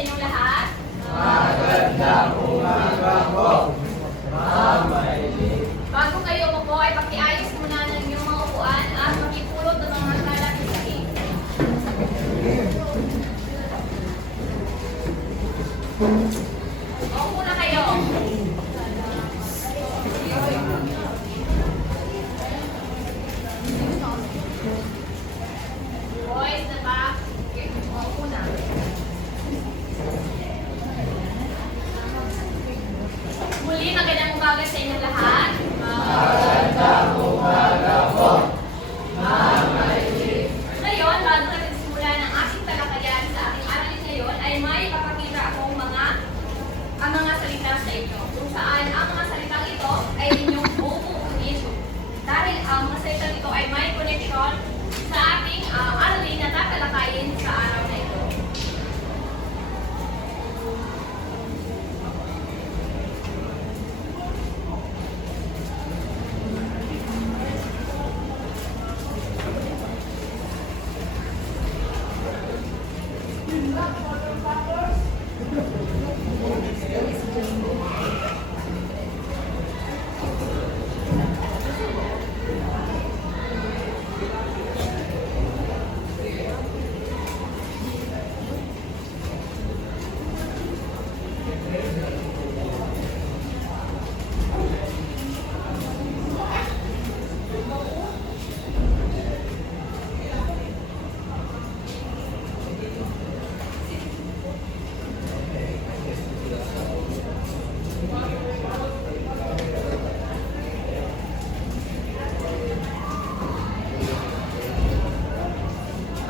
inyong lahat. Magandang umaga po, Ma'am Maylin. Bago kayo umupo ay pakiayos muna ng inyong mga upuan at makipulot ng mga lalaki sa iyo. Upo na kayo. Boys na ba? Upo na. Muli, magandang umaga sa inyong lahat. Magandang umaga po, Ma'am Maylin. Ngayon, bago natin simulan ang ating talakayan sa ating aralin ngayon, ay may ipapakita akong mga salita sa inyo. Kung saan ang mga salitang ito ay inyong bubuuin. Dahil ang mga salitang ito ay may connection sa ating aralin na tatalakayin sa araw na ito.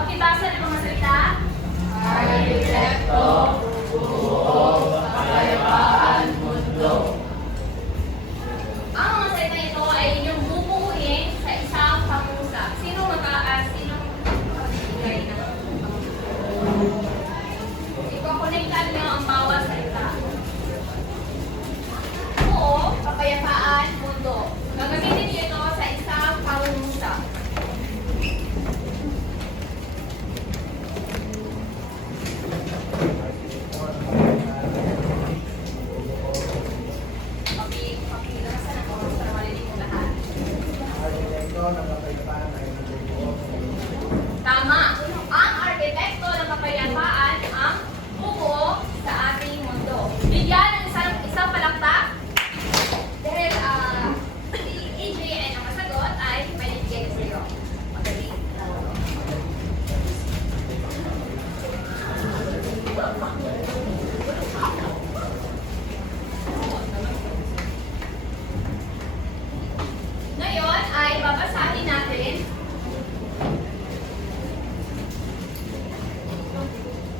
Pakibasa ng mga salita. Arkitekto, buo, kapayapaan, mundo. Ang mga salita ito ay inyong bubuuin sa isang pangungusap. Sino magbibigay ng iko-connectan niyo ang bawat salita. Buo, kapayapaan, mundo. Gagamitin niyo ito sa isang pangungusap. Pakilakasan ang oras para marinig mo lahat. Arkitekto, nakapayapaan ay buo. Tama. Ang arkitekto ng kapayapaan ang buo sa ating mundo. Bigyan ng isang palakpak. Dahil si AJN ang masagot ay may bigay sa iyo. Madali. Ngayon ay babasahin natin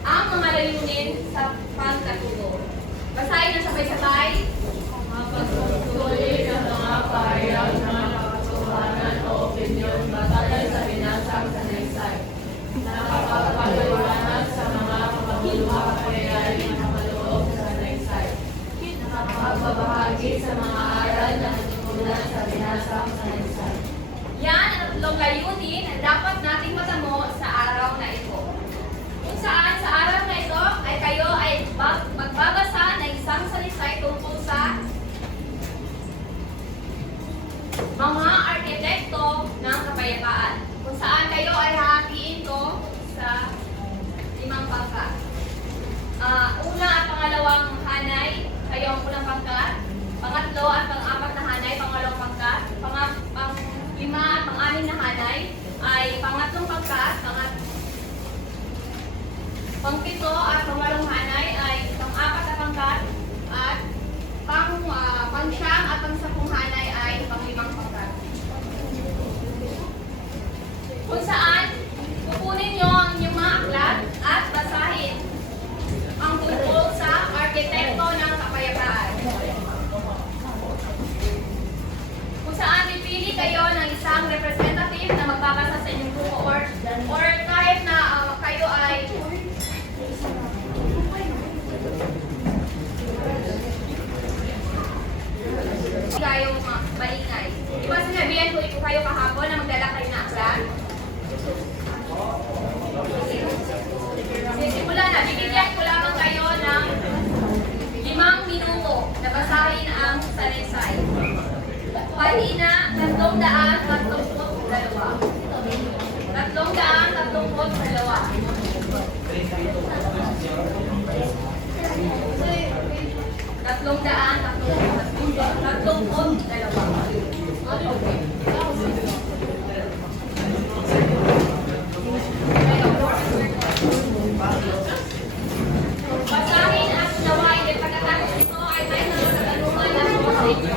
ang mga layunin sa pagkatuto. Basahin na sabay-sabay. Mapagpatuloy ang mga pahayag ng mga katotohanan o opinyon batay sa binasang sanaysay. Nakapagpaliwanag sa mga kapaguluhang pangyayari na kaloob sa sanaysay. Nakakapagbabahagi sa mga aral na natutunan sa binasang sanaysay. Yan ang tatlong layunin na dapat nating matamo sa araw na ito. Kung saan sa araw na ito ay kayo ay magbabasa ng isang salisay tungkol sa mga arkitekto ng kapayapaan. Kung saan kayo ay hahatiin ito sa 5 pangkat. Una at pangalawang hanay, kayo ang unang pangkat. Pangatlo at pang-apat na hanay, pangalawang pangkat. Pang-lima at pang-anim na hanay ay pangatlong pangkat. Pang-pito at pang-walong hanay ay pang-apat na pangkat. At pang-siyam at pang-sapung hanay ay pang-limang pangkat. Kung saan, kukunin nyo ang inyong mga aklat at basahin ang tungkol sa arkitekto ng kapayapaan. Kung saan pipili kayo ng isang representative na magbabasa sa inyong buko or kahit na kayo ay kayong maingay. Diba sinabihan ko kayo kahapon na magdala kayo na aklat? Simula na, bibigyan ko lamang kayo Basahin at unawain at pagkatapos ito ay may mga katanungan na ako sa inyo.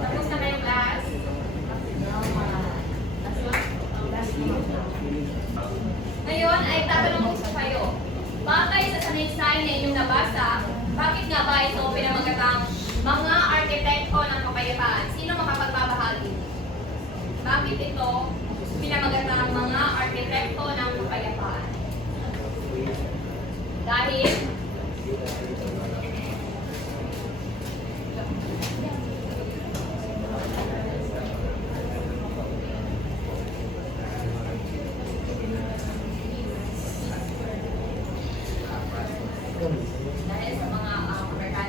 Tapos na kayong class? Ngayon ay tatanong ko sa kayo. Batay sa sanaysay na inyong nabasa, bakit nga ba ito pinamagatang mga arkitekto ng kapayapaan? Sino makapagbabahagi? Bakit ito pinamagatang mga arkitekto ng kapayapaan? Dahil dahil sa mga American.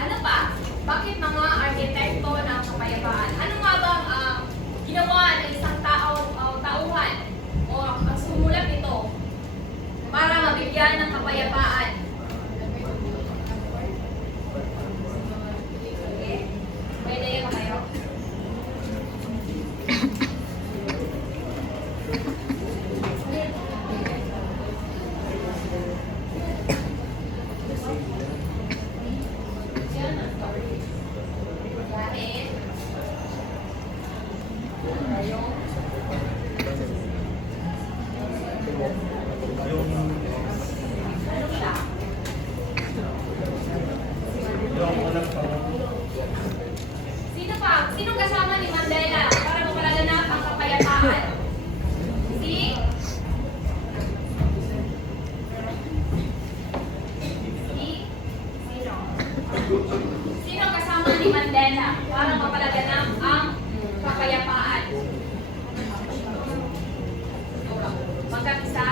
Ano pa? Bakit mga arkitekto ng kapayapaan? Ano nga bang ginawa ng isang tauhan o ang sumulat nito para mabigyan ng kapayapaan? Okay? May idea ba kayo? Dahil ano siya? Sino pa? Sinong kasama ni Mandela para mapalaganap ang kapayapaan? Si? Sino? Sino kasama ni Mandela para mapalaganap ang kapayapaan? Magkakisa?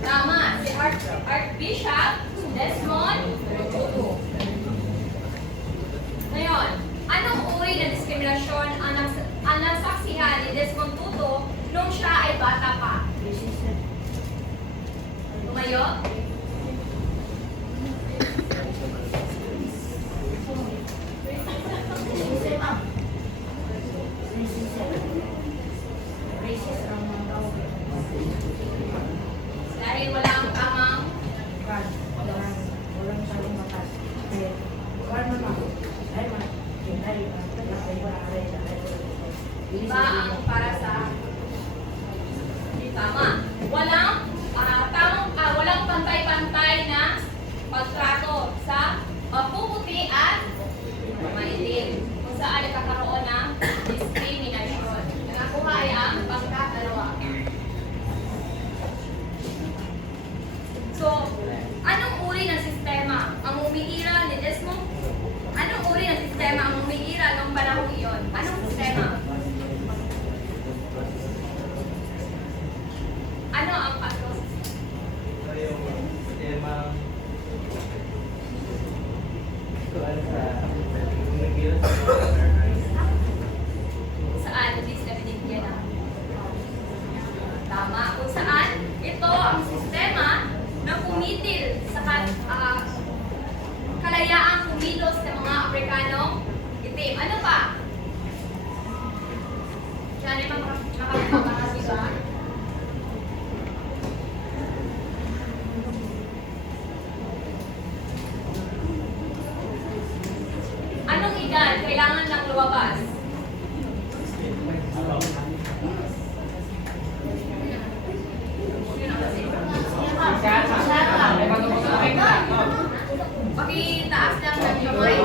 Tama, si Archbishop Desmond Tutu. Ngayon, anong uri ng diskriminasyon ang nasaksihan ni Desmond Tutu nung siya ay bata pa? Tumayo? Iba ang para sa tama. Walang pantay-pantay na pagtrato sa mapuputi at maitim. Kung saan nagkakaroon ng discrimination. Nakakuha ay ang pagkakalawa. So, anong uri ng sistema ang umiira ni Desmond? Anong uri ng sistema ang umiira noong panahon iyon? Anong sistema? Ano ang patos? Yung sistema kuan sa nagbilang Saan? Hindi sila binigyan na. Tama. Kung saan, ito ang sistema na kumitil sa kalayaang kumilos ng mga Afrikanong itim. Ano pa? Diyan ay makakabahagi ba? Anong edad kailangan lang lumabas? Pakitaas lang ng kamay.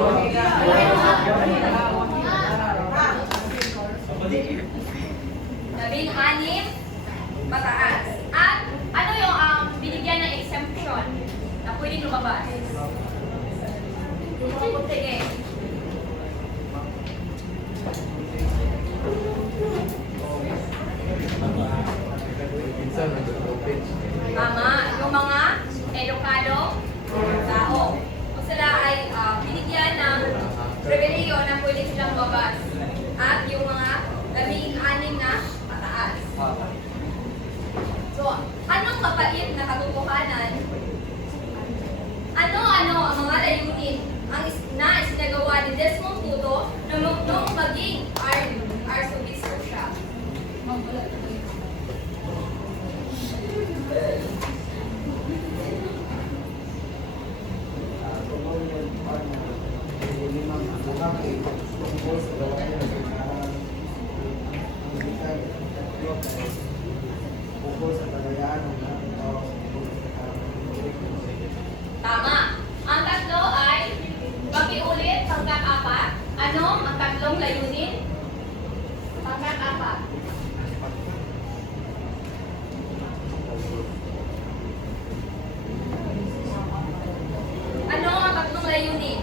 Labing-anim pataas. At ano yung binigyan ng exemption na pwedeng lumabas? Sige. Tama, yung mga edukado tao. Kung sila ay binigyan ng pribileyo na pwede silang lumabas. At yung mga labing-anim na pataas. So, anong kapait na katotohanan? Ano-ano ang mga layunin ang isinagawa ni Desmond Tutu nung maging Arsobispo siya? Tama. Ang tatlo ay pakiulit, pangkat-apat. Ano ang tatlong layunin? Pangkat-apat. Ano ang tatlong layunin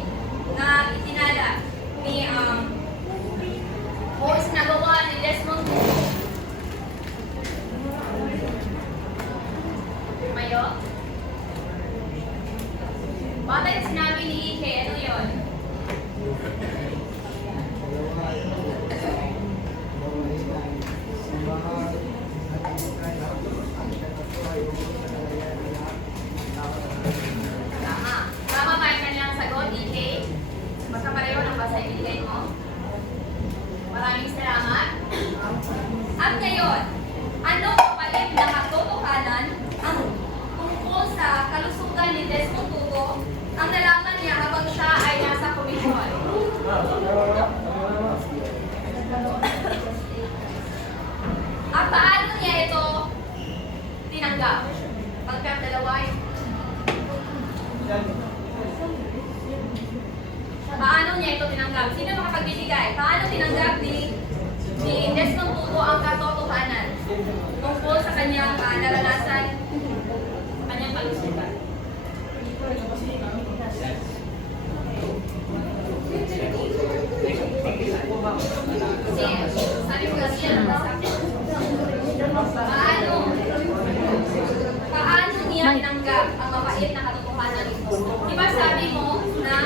na itinala ni o isinagawa ni Desmond Tutu? Mayo? Batay na sinabi ni Ike, ano yun? Tama. Tama ba yung kanilang sagot, Ike? Basta pareho ng basa ibigay mo. Maraming salamat. At ngayon, anong kapalit na katotohanan ang tungkol sa kalusugan ni Desmond Tutu ang nalaman niya habang siya ay nasa komisyon? At paano niya ito tinanggap? Pagkat dalawa yun. Paano niya ito tinanggap? Sino makapagbibigay? Paano tinanggap ni Desmond Tutu ang katotohanan tungkol sa kanyang naranasan, kanyang kalusugan? Kasi, sabi ko kasi yan, paano niya tinanggap ang mapait na katotohanan ito? Di ba sabi mo na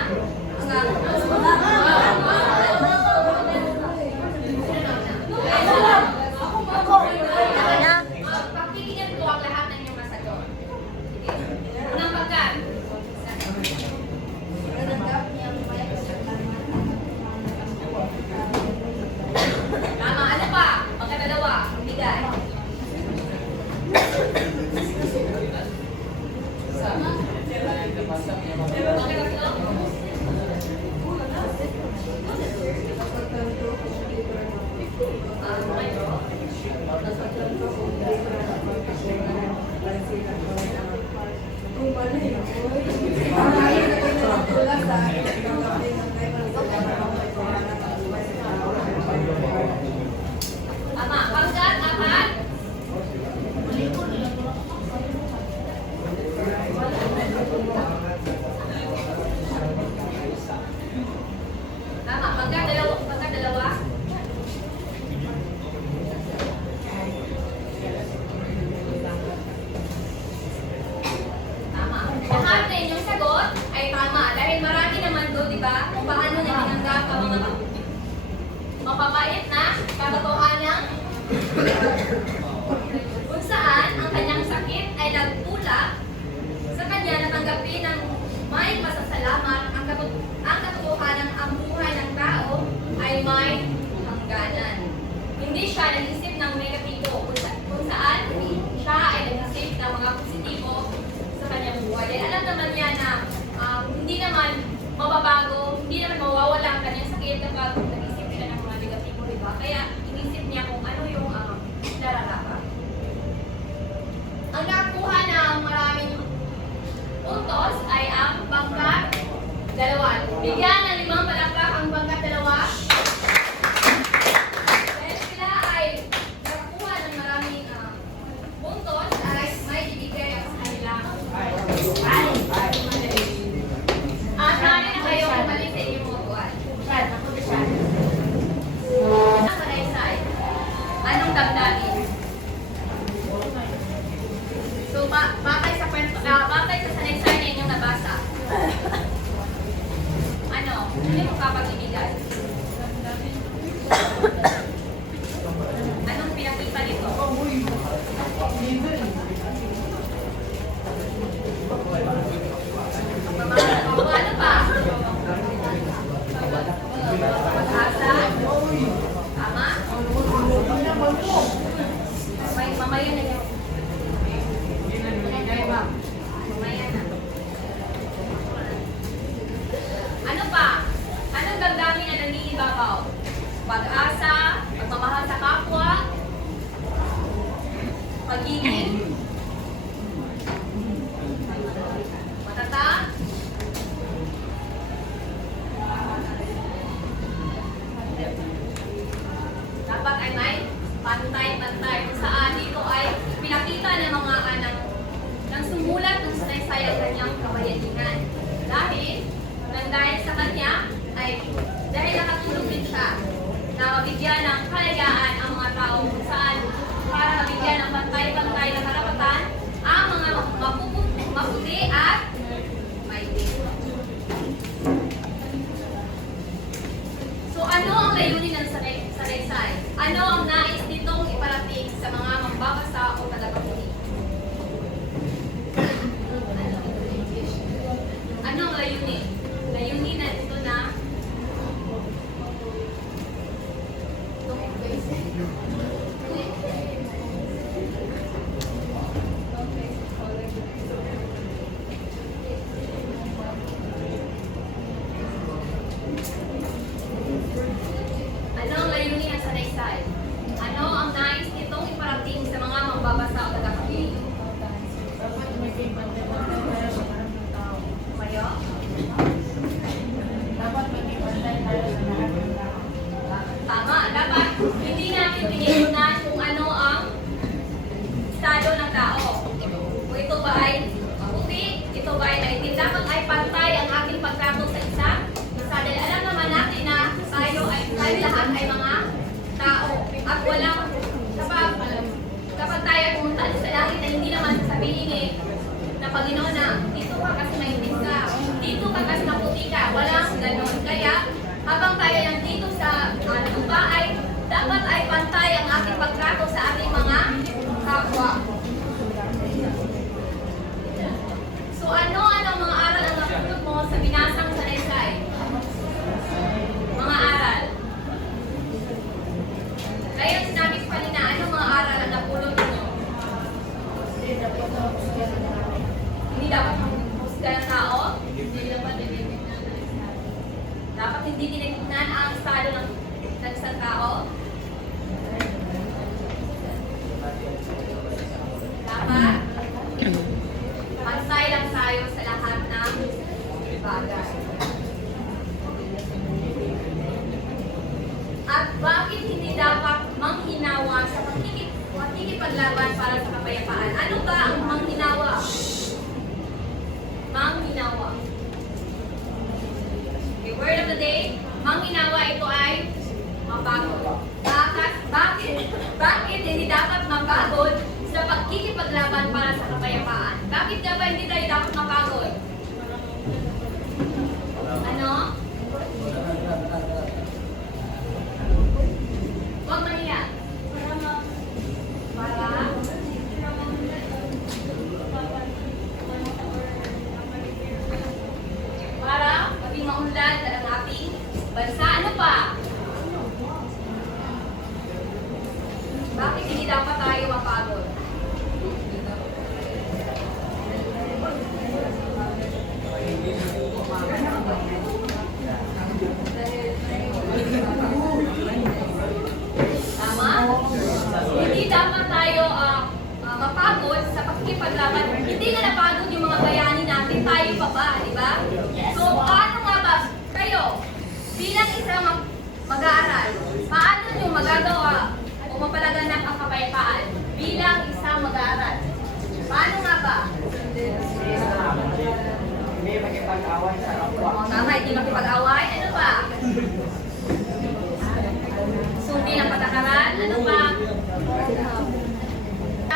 pakinggan ko ang lahat ng iyong masagot. Sige. Unang pagkat. Tinanggap niya ang mapait na katotohanan. Tama. Pangkat, apat. Tama. Pangkat, dalawa. Pangkat, dalawa. Tama. Lahat na inyong sagot ay tama. Dahil marami naman doon, di ba? Kung paano niya tinanggap ang mga mapapait na katotohanan kung saan ang kanyang sakit ay nagtulak sa kanya na tanggapin ng may pasasalamat ang katotohanan ang buhay ng tao ay may hangganan. Hindi siya nag-isip ng negatibo kung saan siya ay nag-isip ng mga positibo sa kanyang buhay. Dahil alam naman niya na hindi naman mababago, hindi naman mawawala ang kanyang sakit kapag nag-isip sila ng mga negatibo, di ba? Kaya inisip niya kung ano yung nararapat. Ang nakakuha ng maraming puntos ay ang pangkat dalawa. Bigyan ng 5 palakpak ang pangkat dalawa. Dahil sila ay nakakuha ng maraming puntos ay may ibigay ang kanilang at namin na kayo bumalik sa inyong mga buwan. Ang sanaysay. Anong damdamin? So, bakay sa sanaysay na inyong nabasa. Ano? Ano yung kapag-ibigay? Anong pinakita nito? Ano pa? Pag-asa? Tama? Mamaya na yun. Mamaya na. Ano pa? Anong damdamin na nangiibabaw? Pag-asa, pagmamahal sa kapwa, pag-ibig, matatag, dapat ay may pantay-pantay kung saan dito ay pinakita ng mga anak ng sumulat ng sanaysay ang kanyang kabayanihan. Dahil sa kanya ay dahil nakatulong din siya na mabigyan ng kalayaan ang mga tao kung saan para mabigyan ng pantay-pantay na karapatan ang mga maputi at maitim. So ano ang layunin ng sanaysay? Ano ang nais nitong iparating sa mga mambabasa o tagapakinig? Ano ang layunin? Layunin na ito na ano ang layunin ng sanaysay? Ano ang nais nitong iparating sa mga mambabasa o tagapakinig? Mayo? Tama. Dapat hindi natin tinignan kung ano ang estado ng tao. Kung ito ba ay maputi, ito ba ay maitim. Dapat ay pantay ang ating pagtrato sa isa. Dahil alam naman natin na tayo lahat ay mga tao. At walang kapag tayo pumunta sa langit na hindi naman sasabihin na Panginoon na dito ka kasi maitim ka, dito ka kasi maputi ka. Walang ganon. Kaya habang tayo nandito sa lupa ay dapat ay pantay ang ating pagtrato sa ating mga kapwa. So ano ang mga aral ang napulot mo sa binasang sanaysay? Mga aral. Kaya sinabi ko kanina, ano mga aral ang napulot mo? Hindi dapat mahusga ng tao. Dapat hindi tinignan ang estado ng isang tao. mapagod sa pagkikipaglaban para sa kapayapaan. Bakit nga ba hindi tayo dapat mapagod? Ano? Huwag mahiya. Para? Para maging maunlad ang ating bansa. Ano pa? Bakit hindi dapat tayo mapagod? Tama? Hindi dapat tayo mapagod sa pagkikipaglaban. Hindi nga napagod yung mga bayani natin, tayo pa ba, di ba? So, paano nga ba kayo, bilang isang mag-aaral, paano nyo magagawa o mapalaganap ang kapayapaan bilang isang mag-aaral? Paano nga ba? Hindi makipag-away sa kapwa. Tama, hindi makipag-away. Ano pa? Sundin ang patakaran. Ano pa?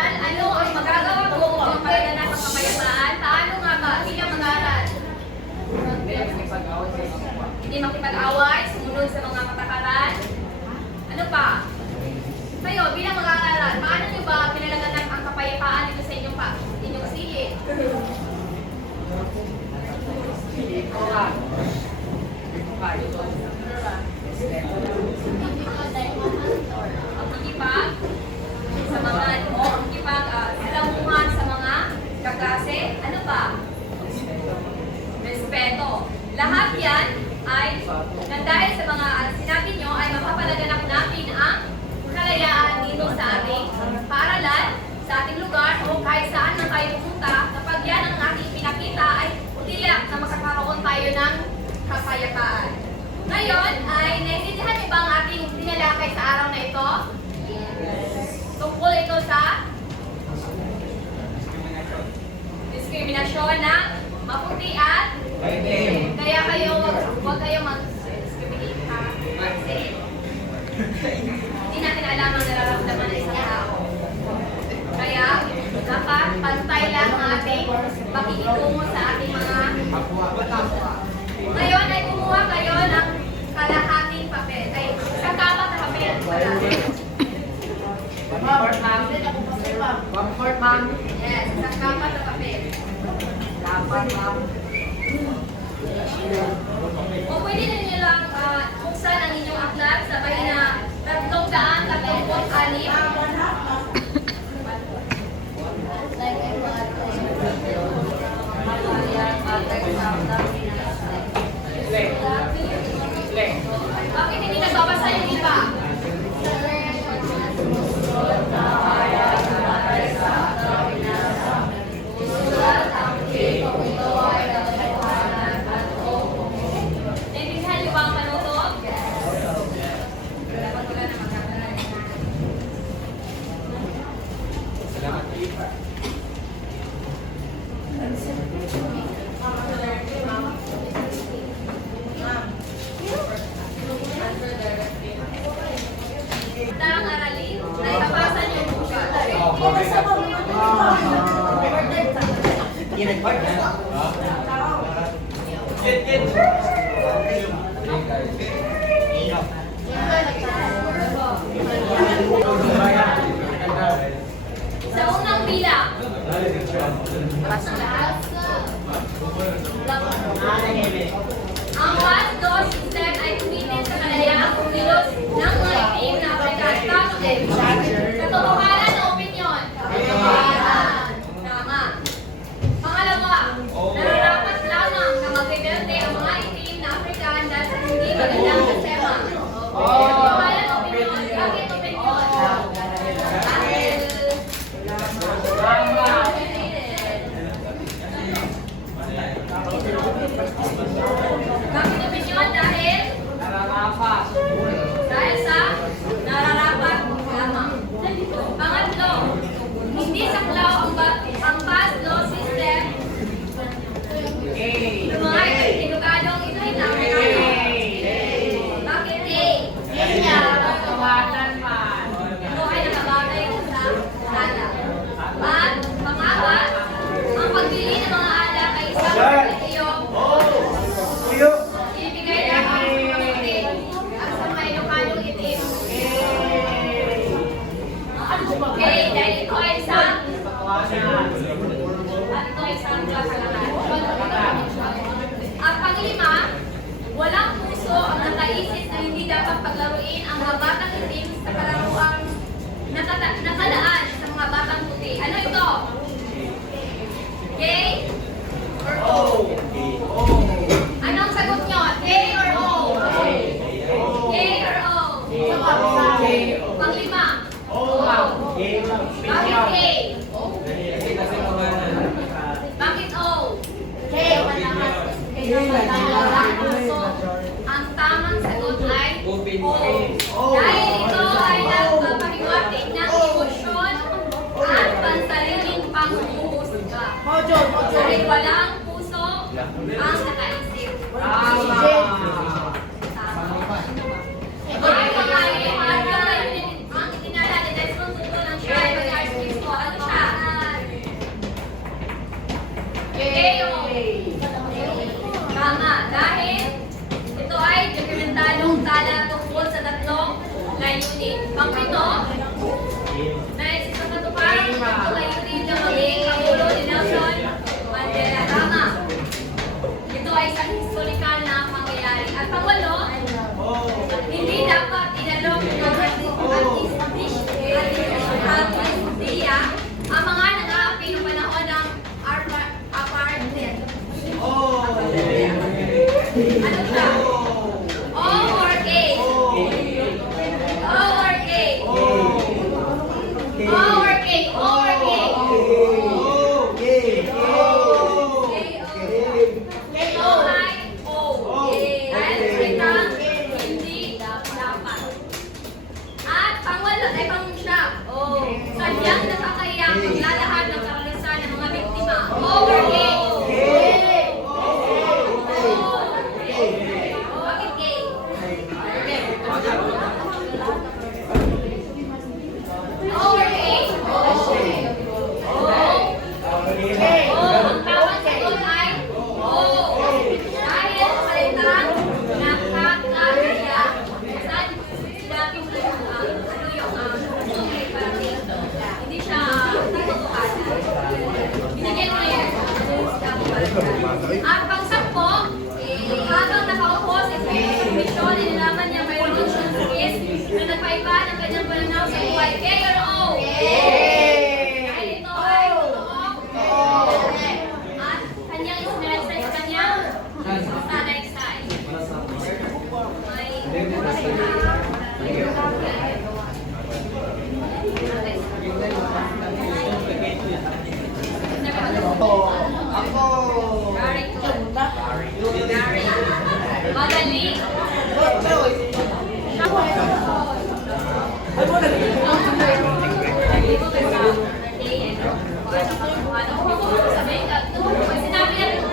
Ano ang magagawa ko kung mapalaganap ang kapayapaan? Paano nga ba bilang mag-aaral? Hindi makipag-away sa kapwa. Hindi makipag-away, sumunod sa mga patakaran. Ano pa? Kayo, bilang mag-aaral, paano nyo ba pinalaganap ang kapayapaan dito sa inyong kasili? Ikaw ka. Ang pagkipag sa mga ang pagkipag salamuhan sa mga kaklase. Ano pa? Respeto. Lahat yan ay nang dahil sa mga sinabi nyo ay mapapalaganap natin ang kalayaan dito sa ating paaralan, sa ating lugar o kahit saan na tayo pumunta. Kapag yan ang ating pinakita ay tiyak na makakaroon tayo ng kapayapaan. Ngayon ay naiintindihan niyo ba ang ating tinalakay sa araw na ito? Tungkol ito sa diskriminasyon ng maputi at kaya kayo huwag kayo mag-discriminate ha. Kasi hindi natin alam ang nararamdaman ng isang tao. Kaya dapat pantay lang ang ating pakikitungo sa ating mga kapwa. Ngayon ay kumuha kayo ng kalahating papel. Ay, isang kapat na papel. Yes, isang kapat na papel. O pwede na nyo lang buksan ang inyong aklat sa pahina 336. Bakit hindi nagbabasa yung iba? Naintindihan niyo ba ang panutot? Dapat wala na magkakaroon. Salamat, Ipa. Tang aralin ay tapasan yung bukas. Sa unang bilang, ang WASDO system ay tumitin sa kalayaang kumilos ng mga itim na African katotohanan o opinyon? Tama. Pangalawa, nararapat lamang na magrebelde ang mga itim Okay, dahil ito ay isang at ito ay isang kasalanan. At panglima, walang puso ang nakaisip na hindi dapat paglaruin ang mga batang itim sa kalaruang nakalaan sa mga batang puti. Ano ito? Gay or O? Anong sagot nyo? Gay or O? Gay or O? Panglima. Bakit gay? Bakit O? Ang tamang sagot ay O. Dahil ito ay nagpapahiwatig ng emosyon at pansariling panghuhusga. Dahil walang puso ang nakaisip. Ay, ang itinala ni Desmond Tutu ng tribe at Archbishop ko. Ano siya? Geo. Tama. Dahil ito ay dokumentalong tala tungkol sa tatlong layunin. Pangpito, nais sa katuparan ng tatlong layunin na maging Pangulo ni Nelson Mandela. Tama. Ito ay isang historical na pangyayari. At pangwalo, hindi dapat inalok ng artistiya ang mga nag-aapi ng panahon ng apartheid. Ano siya? O or A? O or A? O or A? O or A? Ito ay O. Dahil salitang hindi dapat. At pangwalo ay pangsyam. Sadyang nakakayang maglalahad ng karanasan ng mga biktima. O or A? Bakit gay? O or A? Ang tamang sagot ay O. Dahil salitang nakakaya. Saan sinabi mo lang ano yung okay, parang hindi siya nagtutuhanan. Binigyan mo yan. At pang-sampo, habang nakaupo sa komisyon, nilalaman niya mayroon siyang sakit na nagpaiba ng kanyang pananaw sa buhay. Gay or O? Dahil ito ay totoo. At kanyang isinalasa sa kanyang sanaysay. Very good. Magaling. Sinabi yan yung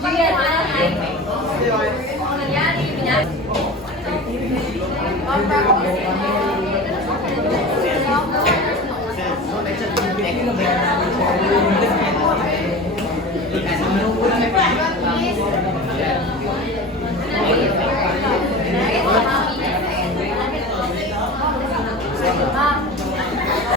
pagkakalan ay nangyari,